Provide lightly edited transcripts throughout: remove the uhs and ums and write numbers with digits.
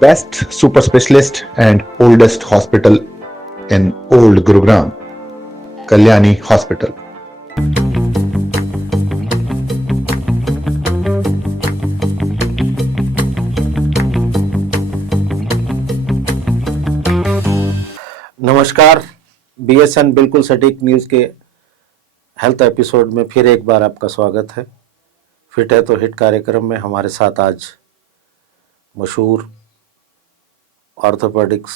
best super specialist and oldest hospital in old Gurugram, Kalyani Hospital. नमस्कार। BSN बिल्कुल सटीक news के health episode में फिर एक बार आपका स्वागत है। फिट है तो हिट कार्यक्रम में हमारे साथ आज मशहूर orthopaedics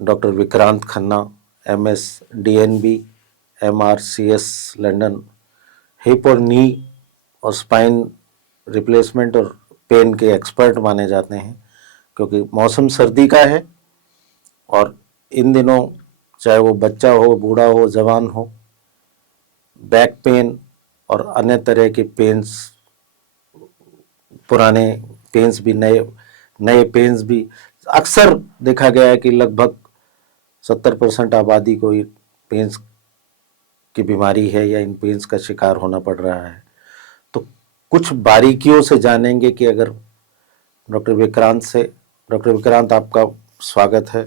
doctor Vikrant Khanna, MS DNB MRCS London, hip और नी और स्पाइन रिप्लेसमेंट और पेन के एक्सपर्ट माने जाते हैं, क्योंकि मौसम सर्दी का है और इन दिनों चाहे वो बच्चा हो, बूढ़ा हो, जवान हो, बैक पेन और अन्य तरह के पेन्स, पुराने पेन्स भी, नए पेन्स भी, अक्सर देखा गया है कि लगभग 70% आबादी को पेन्स की बीमारी है या इन पेन्स का शिकार होना पड़ रहा है। तो कुछ बारीकियों से जानेंगे कि अगर डॉक्टर विक्रांत आपका स्वागत है।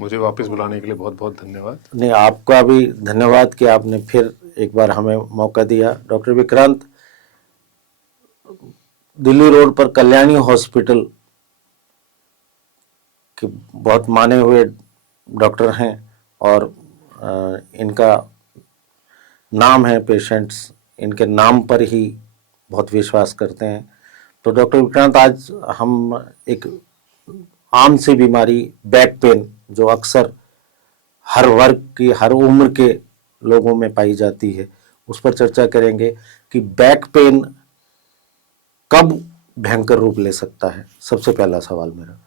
मुझे वापस बुलाने के लिए बहुत बहुत धन्यवाद। नहीं, आपका भी धन्यवाद कि आपने फिर एक बार हमें मौका दिया। डॉक्टर विक्रांत दिल्ली रोड पर कल्याणी हॉस्पिटल के बहुत माने हुए डॉक्टर हैं और इनका नाम है, पेशेंट्स इनके नाम पर ही बहुत विश्वास करते हैं। तो डॉक्टर विक्रांत, आज हम एक आम सी बीमारी बैक पेन, जो अक्सर हर वर्ग की, हर उम्र के लोगों में पाई जाती है, उस पर चर्चा करेंगे कि बैक पेन कब भयंकर रूप ले सकता है। सबसे पहला सवाल मेरा,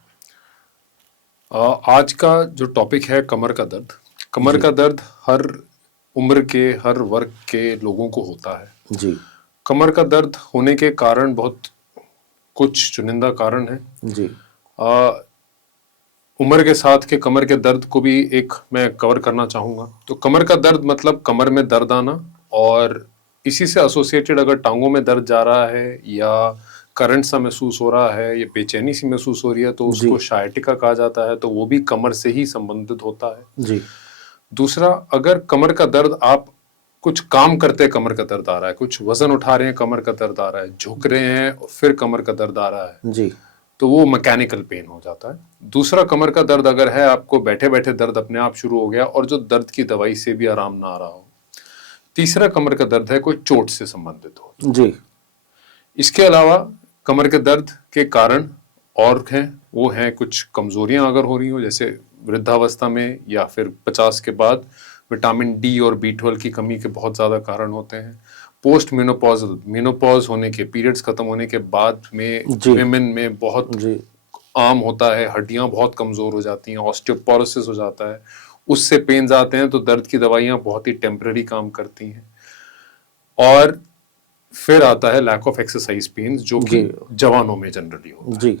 आज का जो टॉपिक है कमर का दर्द। कमर का दर्द हर उम्र के, हर वर्ग के लोगों को होता है जी। कमर का दर्द होने के कारण बहुत कुछ चुनिंदा कारण है जी। उम्र के साथ के कमर के दर्द को भी एक मैं कवर करना चाहूँगा। तो कमर का दर्द मतलब कमर में दर्द आना, और इसी से एसोसिएटेड अगर टांगों में दर्द जा रहा है या करंट सा महसूस हो रहा है या बेचैनी सी महसूस हो रही है तो उसको शायटिका कहा जाता है, तो वो भी कमर से ही संबंधित होता है। जी। दूसरा, अगर कमर का दर्द, आप कुछ काम करते कमर का दर्द आ रहा है, कुछ वजन उठा रहे हैं कमर का दर्द आ रहा है, झुक रहे हैं फिर कमर का दर्द आ रहा है, जी, तो वो मैकेनिकल पेन हो जाता है। दूसरा, कमर का दर्द अगर है, आपको बैठे बैठे दर्द अपने आप शुरू हो गया और जो दर्द की दवाई से भी आराम ना आ रहा हो। तीसरा, कमर का दर्द है कोई चोट से संबंधित हो। जी। इसके अलावा कमर के दर्द के कारण और हैं, वो हैं कुछ कमजोरियां अगर हो रही हो, जैसे वृद्धावस्था में या फिर 50 के बाद विटामिन डी और B12 की कमी के बहुत ज़्यादा कारण होते हैं। पोस्ट मेनोपॉज होने के, पीरियड्स खत्म होने के बाद में विमेन में बहुत आम होता है, हड्डियां बहुत कमजोर हो जाती हैं, ऑस्टियोपोरोसिस हो जाता है, उससे पेन्स आते हैं, तो दर्द की दवाइयां बहुत ही टेम्पररी काम करती हैं। और फिर आता है लैक ऑफ एक्सरसाइज पेन्स, जो कि जवानों में जनरली होता है।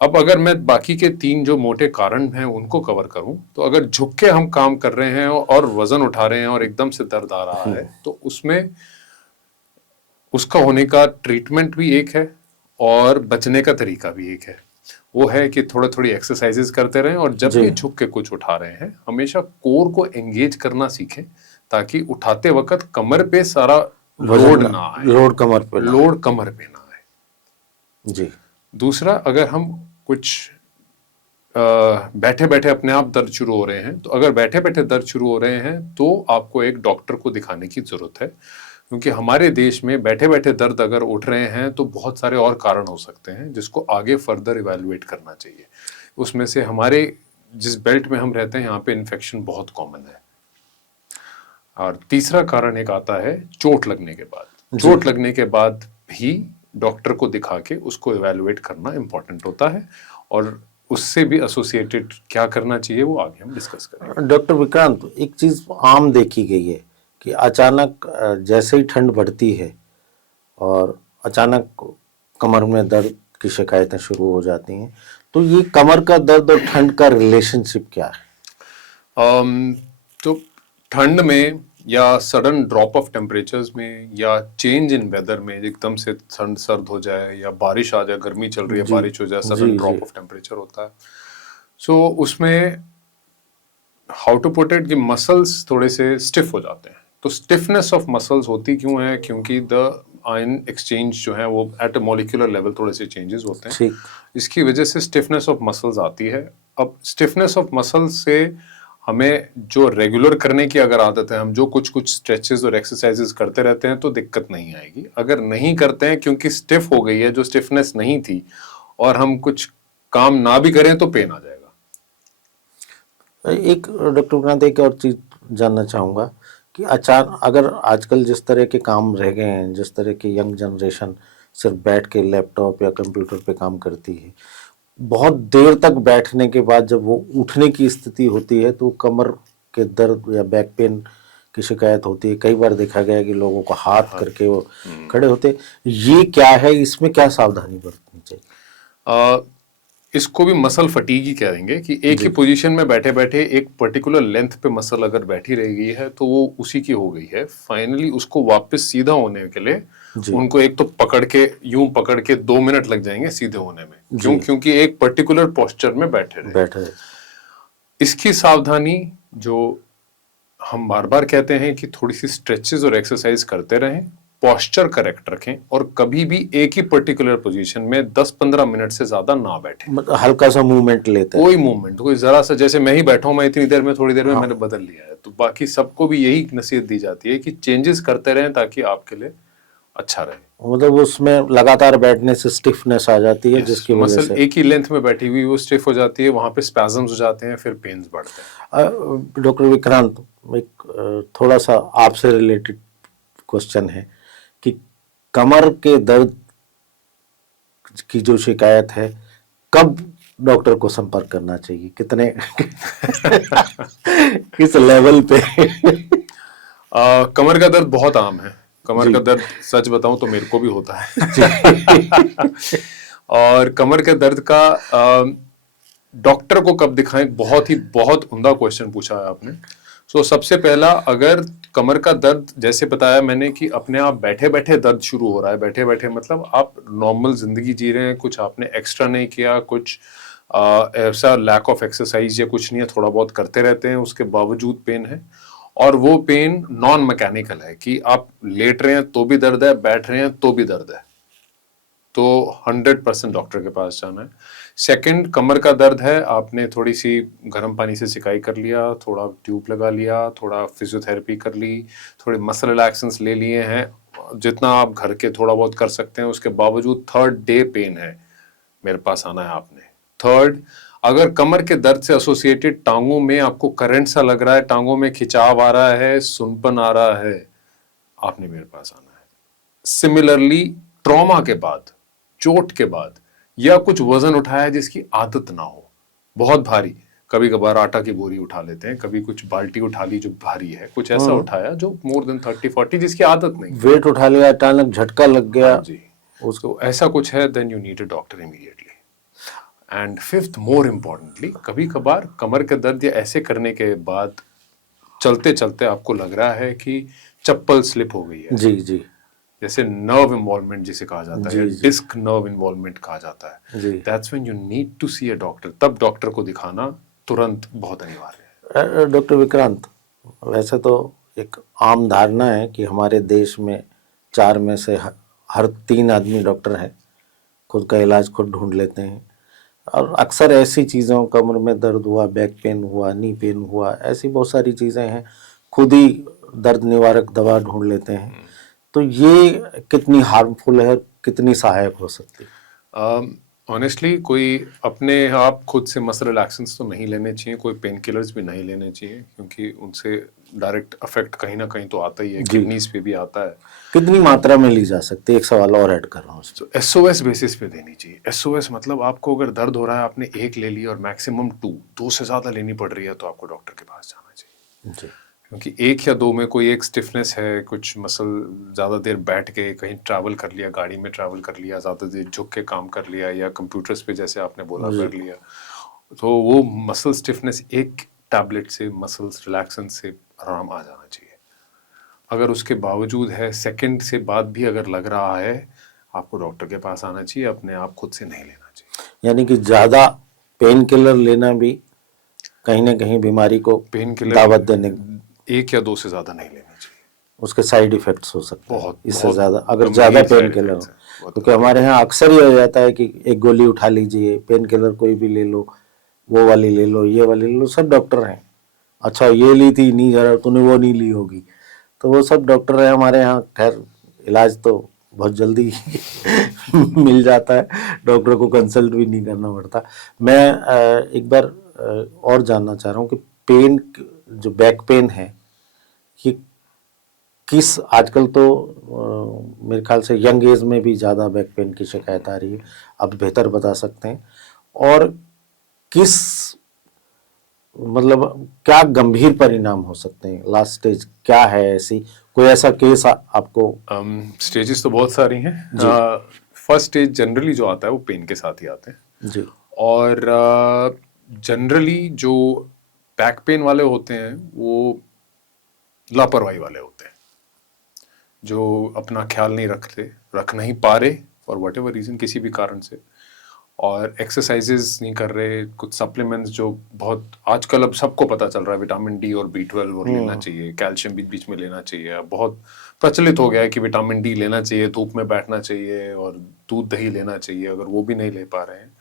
अब अगर मैं बाकी के 3 जो मोटे कारण हैं उनको कवर करूं, तो अगर झुक के हम काम कर रहे हैं और वजन उठा रहे हैं और एकदम से दर्द आ रहा है, तो उसमें उसका होने का ट्रीटमेंट भी एक है और बचने का तरीका भी एक है। वो है कि थोड़ी थोड़ी एक्सरसाइजेस करते रहें, और जब भी झुक के कुछ उठा रहे हैं हमेशा कोर को एंगेज करना सीखें, ताकि उठाते वक्त कमर पे सारा लोड ना आए, लोड कमर पे ना आए। जी। दूसरा, अगर हम कुछ बैठे बैठे अपने आप दर्द शुरू हो रहे हैं, तो अगर बैठे बैठे दर्द शुरू हो रहे हैं तो आपको एक डॉक्टर को दिखाने की जरूरत है, क्योंकि हमारे देश में बैठे बैठे दर्द अगर उठ रहे हैं तो बहुत सारे और कारण हो सकते हैं जिसको आगे फर्दर इवैल्यूएट करना चाहिए। उसमें से हमारे जिस बेल्ट में हम रहते हैं यहाँ पे इन्फेक्शन बहुत कॉमन है। और तीसरा कारण एक आता है चोट लगने के बाद। चोट लगने के बाद भी डॉक्टर को दिखा के उसको इवैल्यूएट करना इंपॉर्टेंट होता है, और उससे भी एसोसिएटेड क्या करना चाहिए वो आगे हम डिस्कस करेंगे। डॉक्टर विक्रांत, एक चीज आम देखी गई है कि अचानक जैसे ही ठंड बढ़ती है और अचानक कमर में दर्द की शिकायतें शुरू हो जाती हैं, तो ये कमर का दर्द और ठंड का रिलेशनशिप क्या है? तो ठंड में या सडन ड्रॉप ऑफ टेम्परेचर्स में या चेंज इन वेदर में एकदम से ठंड सर्द हो जाए या बारिश आ जाए, गर्मी चल रही है जी बारिश हो जाए, जी सडन जी ड्रॉप ऑफ टेम्परेचर होता है। सो उसमें हाउ टू पुट इट कि मसल्स थोड़े से स्टिफ हो जाते हैं। तो स्टिफनेस ऑफ मसल्स होती क्यों है? क्योंकि द आयन एक्सचेंज जो है वो एट अ मॉलिक्यूलर लेवल थोड़े से चेंजेस होते हैं, ठीक। इसकी वजह से स्टिफनेस ऑफ मसल्स आती है। अब स्टिफनेस ऑफ मसल्स से हमें जो रेगुलर करने की अगर आदत है, हम जो कुछ कुछ स्ट्रेचेस और एक्सरसाइजेस करते रहते हैं तो दिक्कत नहीं आएगी। अगर नहीं करते हैं क्योंकि स्टिफ हो गई है, जो स्टिफनेस नहीं थी, और हम कुछ काम ना भी करें तो पेन आ जाएगा। एक डॉक्टर विक्रांत, एक और चीज जानना चाहूँगा कि अचानक अगर आजकल जिस तरह के काम रह गए हैं, जिस तरह की यंग जनरेशन सिर्फ बैठ के लैपटॉप या कंप्यूटर पे काम करती है, बहुत देर तक बैठने के बाद जब वो उठने की स्थिति होती है तो कमर के दर्द या बैक पेन की शिकायत होती है। कई बार देखा गया है कि लोगों को हाथ करके वो खड़े होते। ये क्या है, इसमें क्या सावधानी बरतनी चाहिए? आ, इसको भी मसल फटीग ही कहेंगे कि एक ही जी पोजीशन में बैठे बैठे एक पर्टिकुलर लेंथ पे मसल अगर बैठी रह गई है तो वो उसी की हो गई है। फाइनली उसको वापस सीधा होने के लिए जी उनको एक तो पकड़ के यूं पकड़ के 2 मिनट लग जाएंगे सीधे होने में। क्यों? जी क्योंकि एक पर्टिकुलर पोस्चर में बैठे रहे। बैठे। इसकी सावधानी जो हम बार बार कहते हैं कि थोड़ी सी स्ट्रेचेस और एक्सरसाइज करते रहें, पोस्चर करेक्ट रखें, और कभी भी एक ही पर्टिकुलर पोजीशन में 10-15 मिनट से ज्यादा ना बैठें। मतलब हल्का सा मूवमेंट लेते हैं। कोई मूवमेंट, कोई जरा सा, जैसे मैं ही बैठा हूं, मैं इतनी देर में थोड़ी देर में हाँ। मैंने बदल लिया है। तो बाकी सबको भी यही नसीहत दी जाती है कि चेंजेस करते रहें ताकि आपके लिए अच्छा रहे। मतलब उसमें लगातार बैठने से स्टिफनेस आ जाती है, जिसकी वजह मसल से एक ही लेंथ में बैठी हुई वो स्टिफ हो जाती है, वहां पे स्पैजम्स हो जाते हैं, फिर पेन्स बढ़ते हैं। डॉक्टर विक्रांत, एक थोड़ा सा आपसे रिलेटेड क्वेश्चन है कि कमर के दर्द की जो शिकायत है, कब डॉक्टर को संपर्क करना चाहिए? कितने किस लेवल पे? कमर का दर्द बहुत आम है। कमर जी का दर्द सच बताऊं तो मेरे को भी होता है। जी और कमर के दर्द का डॉक्टर को कब दिखाएं, बहुत उम्दा क्वेश्चन पूछा है आपने। सो सबसे पहला, अगर कमर का दर्द, जैसे बताया मैंने कि अपने आप बैठे बैठे दर्द शुरू हो रहा है, बैठे बैठे मतलब आप नॉर्मल जिंदगी जी रहे हैं, कुछ आपने एक्स्ट्रा नहीं किया, कुछ ऐसा लैक ऑफ एक्सरसाइज या कुछ नहीं है, थोड़ा बहुत करते रहते हैं, उसके बावजूद पेन है, और वो पेन नॉन मैकेनिकल है कि आप लेट रहे हैं तो भी दर्द है, बैठ रहे हैं तो भी दर्द है, तो 100% डॉक्टर के पास जाना है। सेकंड, कमर का दर्द है, आपने थोड़ी सी गर्म पानी से सिकाई कर लिया, थोड़ा ट्यूब लगा लिया, थोड़ा फिजियोथेरेपी कर ली, थोड़े मसल रिलैक्सेंस ले लिए हैं, जितना आप घर के थोड़ा बहुत कर सकते हैं, उसके बावजूद थर्ड डे पेन है, मेरे पास आना है आपने। थर्ड, अगर कमर के दर्द से एसोसिएटेड टांगों में आपको करंट सा लग रहा है, टांगों में खिंचाव आ रहा है, सुनपन आ रहा है, आपने मेरे पास आना है। सिमिलरली, ट्रॉमा के बाद, चोट के बाद, या कुछ वजन उठाया जिसकी आदत ना हो, बहुत भारी, कभी कभार आटा की बोरी उठा लेते हैं, कभी कुछ बाल्टी उठा ली जो भारी है, कुछ ऐसा उठाया जो मोर देन 30-40 जिसकी आदत नहीं, वेट उठा लिया, अचानक झटका लग गया। हाँ जी, उसको ऐसा कुछ है, then you need a doctor immediately. And fifth, more importantly, कभी कभार कमर के दर्द या ऐसे करने के बाद चलते चलते आपको लग रहा है कि चप्पल स्लिप हो गई है, जी जी जैसे नर्व इन्वॉल्वमेंट जिसे कहा जाता है, डिस्क नर्व इन्वॉल्वमेंट कहा जाता है, जी। That's when you need to see a doctor. तब डॉक्टर को दिखाना तुरंत बहुत अनिवार्य है। डॉक्टर विक्रांत, वैसे तो एक आम धारणा है कि हमारे देश में 4 में से हर 3 आदमी डॉक्टर हैं, खुद का इलाज खुद ढूंढ लेते हैं, और अक्सर ऐसी चीज़ों, कमर में दर्द हुआ, बैक पेन हुआ, नी पेन हुआ, ऐसी बहुत सारी चीज़ें हैं, खुद ही दर्द निवारक दवा ढूंढ लेते हैं। तो ये कितनी हार्मफुल है, कितनी सहायक हो सकती है? ऑनेस्टली कोई अपने आप खुद से मसल रिलैक्सेंस तो नहीं लेने चाहिए, कोई पेन किलर्स भी नहीं लेने चाहिए, क्योंकि उनसे डायरेक्ट अफेक्ट कहीं ना कहीं तो आता ही है, किडनीज पे भी आता है। कितनी मात्रा में ली जा सकती है? एक सवाल और ऐड कर रहा हूँ। तो एसओएस बेसिस पे देनी चाहिए। एसओएस मतलब आपको अगर दर्द हो रहा है, आपने 1 ले ली और मैक्सिमम 2 से ज़्यादा लेनी पड़ रही है, तो आपको डॉक्टर के पास जाना चाहिए। जी। क्योंकि 1 या 2 में कोई एक स्टिफनेस है, कुछ मसल ज़्यादा देर बैठ के कहीं ट्रैवल कर लिया, गाड़ी में ट्रैवल कर लिया, ज़्यादा देर झुक के काम कर लिया, या कंप्यूटर्स पे जैसे आपने बोला कर लिया, तो वो मसल स्टिफनेस एक टैबलेट से, मसल्स रिलैक्सेंस से आराम आ जाना चाहिए। अगर उसके बावजूद है, सेकंड से बाद भी अगर लग रहा है, आपको डॉक्टर के पास आना चाहिए, अपने आप खुद से नहीं लेना चाहिए। यानी कि ज़्यादा पेन किलर लेना भी कहीं ना कहीं बीमारी को पेन किलर दावत देने, 1 या 2 से ज़्यादा नहीं लेना चाहिए। उसके साइड इफेक्ट्स हो सकते हैं बहुत इससे बहुत ज़्यादा, अगर गंभीर ज़्यादा पेन side किलर हो। effects हैं, बहुत क्योंकि हमारे यहाँ अक्सर ही हो जाता है कि एक गोली उठा लीजिए, पेन किलर कोई भी ले लो, वो वाली ले लो, ये वाली ले लो, सब डॉक्टर हैं। अच्छा ये ली थी, नहीं जरा तूने वो नहीं ली होगी, तो वो सब डॉक्टर हैं हमारे यहाँ। खैर इलाज तो बहुत जल्दी मिल जाता है, डॉक्टर को कंसल्ट भी नहीं करना पड़ता। मैं एक बार और जानना चाह रहा हूँ कि पेन, जो बैक पेन है, ये किस, आजकल तो मेरे ख्याल से यंग एज में भी ज़्यादा बैक पेन की शिकायत आ रही है, आप बेहतर बता सकते हैं। और किस, मतलब क्या गंभीर परिणाम हो सकते हैं, लास्ट स्टेज क्या है, ऐसी कोई ऐसा केस आपको? स्टेजेस तो बहुत सारी हैं। फर्स्ट स्टेज जनरली जो आता है वो पेन के साथ ही आते हैं जी। और जनरली जो बैक पेन वाले होते हैं वो लापरवाही वाले होते हैं, जो अपना ख्याल नहीं रखते, रख नहीं पा रहे फॉर वट एवर रीज़न, किसी भी कारण से, और एक्सरसाइजेज नहीं कर रहे। कुछ सप्लीमेंट्स जो बहुत आजकल अब सबको पता चल रहा है, विटामिन डी और B12 और लेना चाहिए, कैल्शियम बीच बीच में लेना चाहिए। अब बहुत प्रचलित हो गया है कि विटामिन डी लेना चाहिए, धूप में बैठना चाहिए और दूध दही लेना चाहिए, अगर वो भी नहीं ले पा रहे हैं।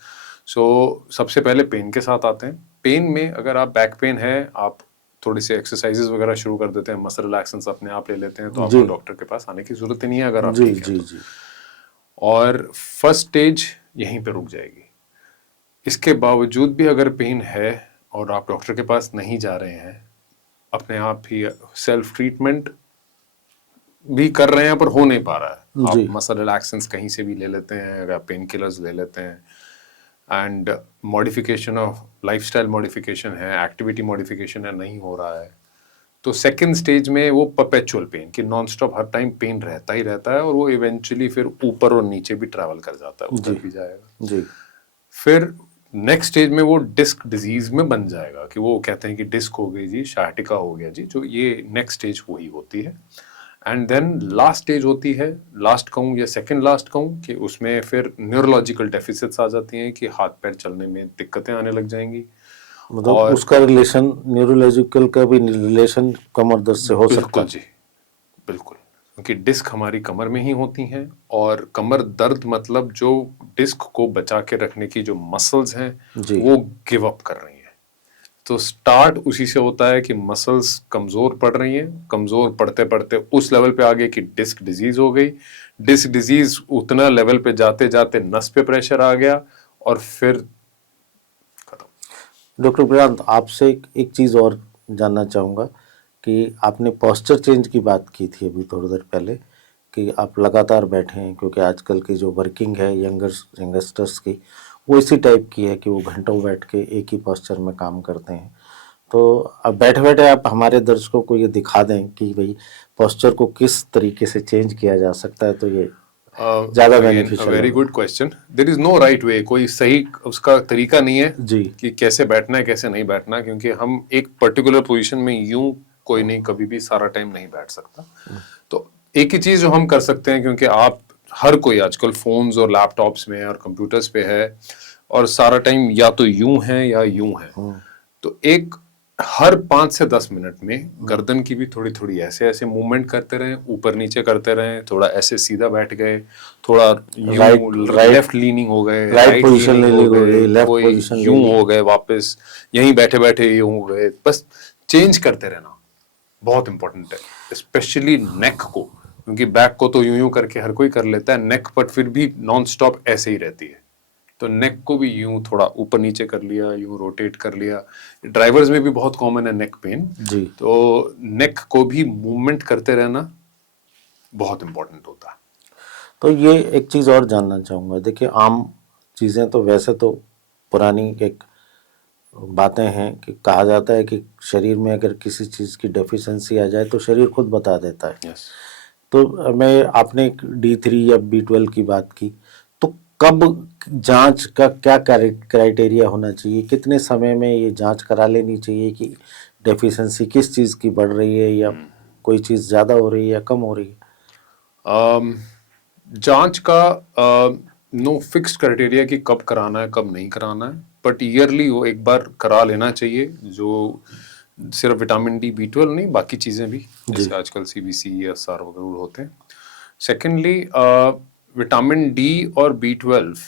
सो सबसे पहले पेन के साथ आते हैं। पेन में अगर आप बैक पेन है, आप थोड़ी सी एक्सरसाइजेज वगैरह शुरू कर देते हैं, मसल रिलैक्सेंस अपने आप ले लेते हैं, तो आपको डॉक्टर के पास आने की जरूरत ही नहीं है अगर आप जी ठीक हैं जी तो। जी। और फर्स्ट स्टेज यहीं पे रुक जाएगी। इसके बावजूद भी अगर पेन है और आप डॉक्टर के पास नहीं जा रहे हैं, अपने आप ही सेल्फ ट्रीटमेंट भी कर रहे हैं पर हो नहीं पा रहा है, जी। आप मसल रिलैक्सेंस कहीं से भी ले लेते हैं, अगर पेन किलर्स ले लेते हैं, and modification of lifestyle modification है, एक्टिविटी मॉडिफिकेशन है, नहीं हो रहा है, तो सेकंड स्टेज में वो परपेचुअल पेन, कि नॉन स्टॉप हर टाइम पेन रहता ही रहता है, और वो इवेंचुअली फिर ऊपर और नीचे भी ट्रैवल कर जाता है, ऊपर भी जाएगा। जी। फिर नेक्स्ट स्टेज में वो डिस्क डिजीज में बन जाएगा, कि वो कहते हैं कि डिस्क हो गई जी, शार्टिका हो गया जी, जो ये नेक्स्ट स्टेज वही होती है। एंड देन लास्ट स्टेज होती है, लास्ट कहूँ या सेकंड लास्ट कहूँ, कि उसमें फिर न्यूरोलॉजिकल डेफिसिट्स आ जाती हैं, कि हाथ पैर चलने में दिक्कतें आने लग जाएंगी। मतलब उसका रिलेशन, न्यूरोलॉजिकल का भी रिलेशन कमर दर्द से हो सकता बिल्कुल है? जी, बिल्कुल, क्योंकि डिस्क हमारी कमर में ही होती हैं, और कमर दर्द मतलब जो डिस्क को बचा के रखने की जो मसल्स हैं जी। वो गिव अप कर रही हैं। तो स्टार्ट उसी से होता है कि मसल्स कमजोर पड़ रही हैं, कमजोर पड़ते पड़ते उस लेवल पे आ गए कि डिस्क डिजीज हो गई, डिस्क डिजीज उतना लेवल पे जाते जाते नस पे प्रेशर आ गया, और फिर खत्म। डॉक्टर प्रियांत, आपसे एक चीज़ और जानना चाहूँगा कि आपने पोस्चर चेंज की बात की थी अभी थोड़ी देर पहले, कि आप लगातार बैठे हैं, क्योंकि आजकल की जो वर्किंग है यंगस्टर्स की, वो इसी टाइप की है कि वो घंटों बैठ के एक ही पोस्चर में काम करते हैं। तो अब बैठे बैठे आप हमारे दर्शकों को ये दिखा दें कि भाई पोस्चर को किस तरीके से चेंज किया जा सकता है, तो ये ज़्यादा beneficial very good question. There is no right way, कोई सही उसका तरीका नहीं है जी। कि कैसे बैठना है कैसे नहीं बैठना, क्योंकि हम एक पर्टिकुलर पोजीशन में यूं कोई नहीं कभी भी सारा टाइम नहीं बैठ सकता। तो एक ही चीज जो हम कर सकते हैं, क्योंकि आप हर कोई आजकल फोन्स और लैपटॉप्स में और कंप्यूटर्स पे है, और सारा टाइम या तो यूं है या यूं है, तो एक हर 5 से 10 मिनट में गर्दन की भी थोड़ी थोड़ी ऐसे ऐसे मूवमेंट करते रहें, ऊपर नीचे करते रहें, थोड़ा ऐसे सीधा बैठ गए, थोड़ा लेफ्ट लीनिंग हो गए, राइट पोजीशन लीनिंग हो गए, लेफ्ट कोई पोजीशन यूं हो गए, वापस यहीं बैठे बैठे यूं हो गए, बस चेंज करते रहना बहुत इंपॉर्टेंट है, स्पेशली नेक को, क्योंकि बैक को तो यूं यूं करके हर कोई कर लेता है, नेक पर फिर भी नॉन स्टॉप ऐसे ही रहती है, तो नेक को भी यूं थोड़ा ऊपर नीचे कर लिया, यूं रोटेट कर लिया। ड्राइवर्स में भी बहुत कॉमन है नेक पेन जी। तो नेक को भी मूवमेंट करते रहना बहुत इंपॉर्टेंट होता है। तो ये एक चीज़ और जानना चाहूँगा, देखिए आम चीज़ें तो वैसे तो पुरानी एक बातें हैं कि कहा जाता है कि शरीर में अगर किसी चीज़ की डेफिशिएंसी आ जाए तो शरीर खुद बता देता है। yes. तो मैं, आपने D3 या B12 की बात की, तो कब जांच का क्या क्राइटेरिया होना चाहिए, कितने समय में ये जांच करा लेनी चाहिए कि डेफिशिएंसी किस चीज़ की बढ़ रही है या कोई चीज़ ज़्यादा हो रही है या कम हो रही है? जांच का नो फिक्स्ड क्राइटेरिया कि कब कराना है कब नहीं कराना है, बट ईयरली वो एक बार करा लेना चाहिए, जो सिर्फ विटामिन डी B12 नहीं, बाकी चीज़ें भी, जैसे आजकल CBC या SAR वगैरह होते हैं। सेकेंडली, विटामिन डी और B12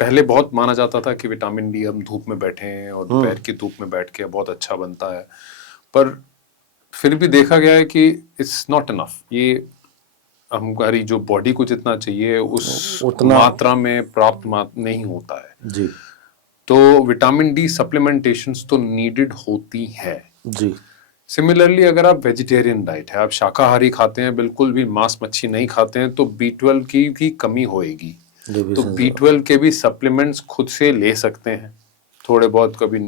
पहले बहुत माना जाता था कि विटामिन डी हम धूप में बैठें और दोपहर की धूप में बैठ के बहुत अच्छा बनता है, पर फिर भी देखा गया है कि इट्स नॉट इनफ। ये हमारी जो बॉडी को जितना चाहिए उस मात्रा में प्राप्त नहीं होता है जी तो विटामिन डी सप्लीमेंटेशंस तो नीडेड होती है जी। सिमिलरली, अगर आप वेजिटेरियन डाइट है, आप शाकाहारी खाते हैं, बिल्कुल भी मांस मच्छी नहीं खाते हैं, तो B12 की भी कमी होएगी। तो B12 के भी सप्लीमेंट्स खुद से ले सकते हैं थोड़े बहुत। कभी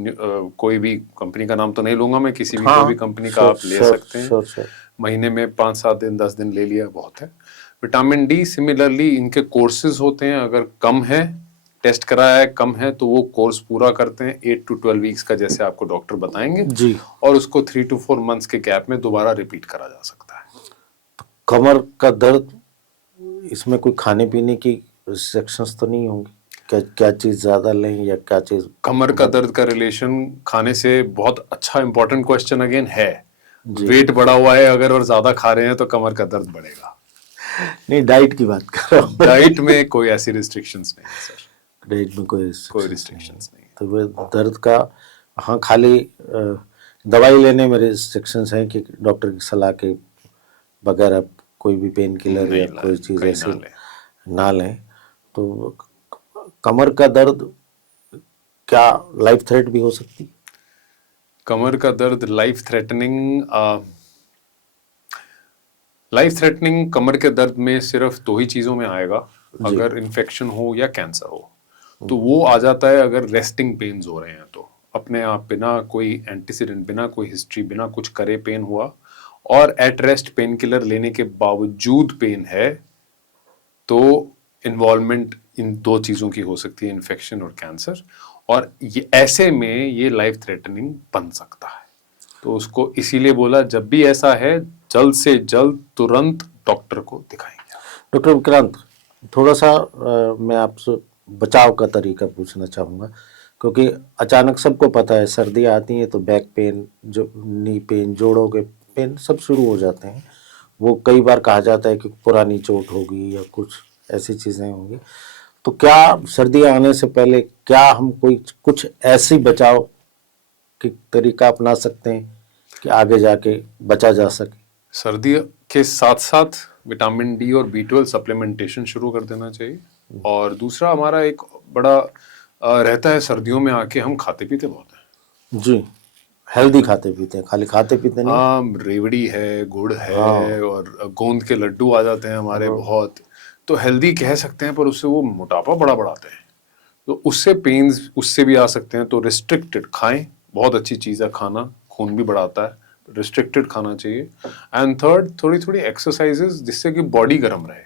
कोई भी कंपनी का नाम तो नहीं लूंगा मैं, किसी भी कोई भी कंपनी का आप ले सकते हैं। महीने में 5-7 दिन 10 दिन ले लिया बहुत है। विटामिन डी सिमिलरली इनके कोर्सेज होते हैं, अगर कम है, टेस्ट कराया है, कम है, तो वो कोर्स पूरा करते हैं 8 to 12 वीक्स का, जैसे आपको डॉक्टर बताएंगे जी, और उसको 3 to 4 मंथ्स के गैप में दोबारा रिपीट करा जा सकता है। कमर का दर्द, इसमें कोई खाने पीने की रिस्ट्रिक्शंस तो नहीं होंगी? क्या चीज ज्यादा लें या क्या चीज? कमर का दर्द का रिलेशन खाने से बहुत अच्छा इंपॉर्टेंट क्वेश्चन अगेन है। वेट बढ़ा हुआ है अगर और ज्यादा खा रहे हैं तो कमर का दर्द बढ़ेगा। नहीं, डाइट की बात कर रहा हूँ। डाइट में कोई ऐसी रिस्ट्रिक्शंस नहीं है सर। डाइट में कोई रिस्ट्रिक्शंस नहीं। तो वो दर्द का, हाँ, खाली दवाई लेने में रिस्ट्रिक्शंस हैं कि डॉक्टर की सलाह के बगैर आप कोई भी पेन किलर या कोई चीज़ ऐसी ना लें। तो कमर का दर्द क्या लाइफ थ्रेट भी हो सकती है? कमर का दर्द लाइफ थ्रेटनिंग कमर के दर्द में सिर्फ 2 ही चीज़ों में आएगा, अगर इन्फेक्शन हो या कैंसर हो। तो वो आ जाता है अगर रेस्टिंग पेन्स हो रहे हैं, तो अपने आप बिना कोई एंटीसीडेंट, बिना कोई हिस्ट्री, बिना कुछ करे पेन हुआ और एट रेस्ट पेन किलर लेने के बावजूद पेन है, तो इन्वॉल्वमेंट इन 2 चीज़ों की हो सकती है, इन्फेक्शन और कैंसर। और ये ऐसे में ये लाइफ थ्रेटनिंग बन सकता है। तो उसको इसीलिए बोला, जब भी ऐसा है जल्द से जल्द तुरंत डॉक्टर को दिखाएंगे। डॉक्टर विक्रांत, थोड़ा सा मैं आपसे बचाव का तरीका पूछना चाहूँगा, क्योंकि अचानक सबको पता है सर्दी आती है तो बैक पेन, जो नी पेन, जोड़ों के पेन सब शुरू हो जाते हैं। वो कई बार कहा जाता है कि पुरानी चोट होगी या कुछ ऐसी चीज़ें होंगी। तो क्या सर्दी आने से पहले क्या हम कुछ ऐसी बचाव की तरीका अपना सकते हैं कि आगे जाके बचा जा सके? सर्दी के साथ साथ विटामिन डी और B12 सप्लीमेंटेशन शुरू कर देना चाहिए। और दूसरा, हमारा एक बड़ा रहता है, सर्दियों में आके हम खाते पीते बहुत हैं। जी, हेल्दी खाते पीते हैं, खाली खाते पीते नहीं। रेवड़ी है, गुड़ है, और गोंद के लड्डू आ जाते हैं हमारे बहुत, तो हेल्दी कह सकते हैं, पर उससे वो मोटापा बड़ा बढ़ाते हैं, तो उससे पेन्स उससे भी आ सकते हैं। तो रिस्ट्रिक्टेड खाएं, बहुत अच्छी चीज़ है खाना, खून भी बढ़ाता है, रिस्ट्रिक्टेड खाना चाहिए। एंड थर्ड, थोड़ी थोड़ी एक्सरसाइजेज जिससे कि बॉडी गर्म रहे,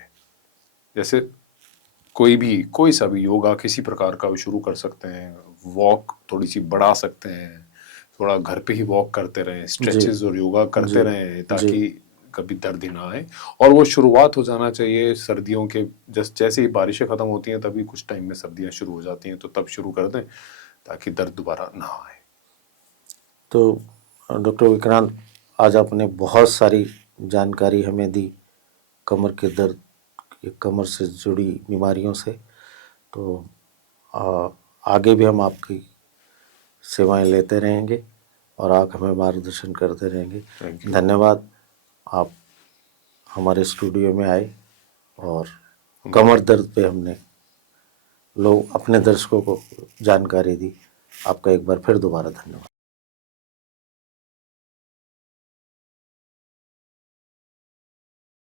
जैसे कोई सा भी योगा किसी प्रकार का शुरू कर सकते हैं, वॉक थोड़ी सी बढ़ा सकते हैं, थोड़ा घर पे ही वॉक करते रहें, स्ट्रेचेस और योगा करते रहें, ताकि कभी दर्द ही ना आए। और वो शुरुआत हो जाना चाहिए सर्दियों के, जैसे ही बारिशें ख़त्म होती हैं तभी कुछ टाइम में सर्दियाँ शुरू हो जाती हैं, तो तब शुरू कर दें ताकि दर्द दोबारा ना आए। तो डॉक्टर विक्रांत, आज आपने बहुत सारी जानकारी हमें दी कमर के दर्द, कमर से जुड़ी बीमारियों से। तो आगे भी हम आपकी सेवाएं लेते रहेंगे और आप हमें मार्गदर्शन करते रहेंगे। धन्यवाद, आप हमारे स्टूडियो में आए और कमर दर्द पे हमने अपने दर्शकों को जानकारी दी। आपका एक बार फिर दोबारा धन्यवाद।